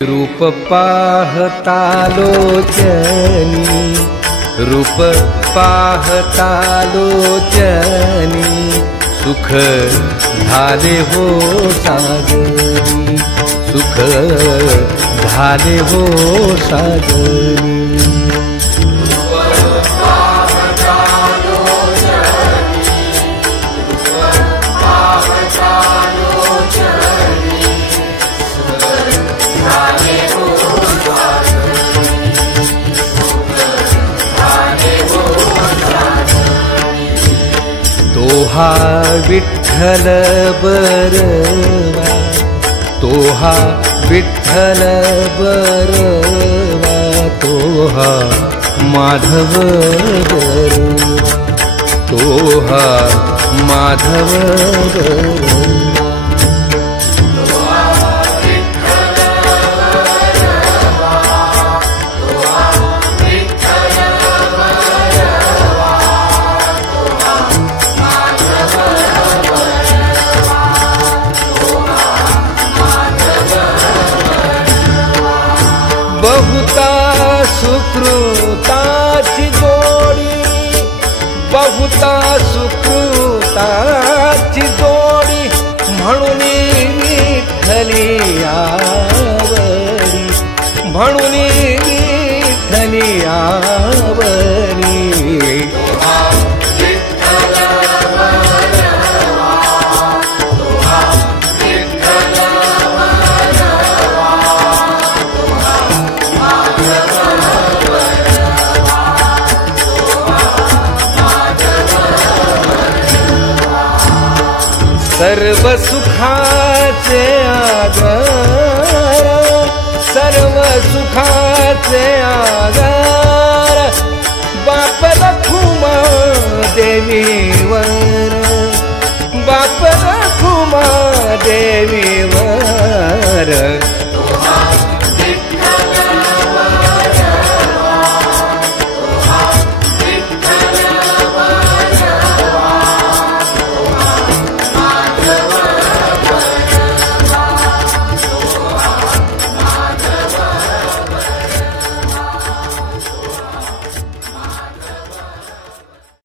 रूप पाहता लोचनी, रूप पाहता लोचनी, सुख झाले हो सागरी, सुख झाले हो सागरी। तोहा विठ्ठल बरवा, तोहा विठ्ठल बरवा, तोहा माधव बरवा, तोहा माधव बरवा। बहुता सुकृताची जोडी, बहुता सुकृताची जोडी, म्हणून विठ्ठली आवडी, म्हणून विठ्ठली आवडी। सर्व सुखाचे आधार, सर्व सुखाचे आधार, बाप रखुमा देवीवर, बाप रखुमा देवीवर।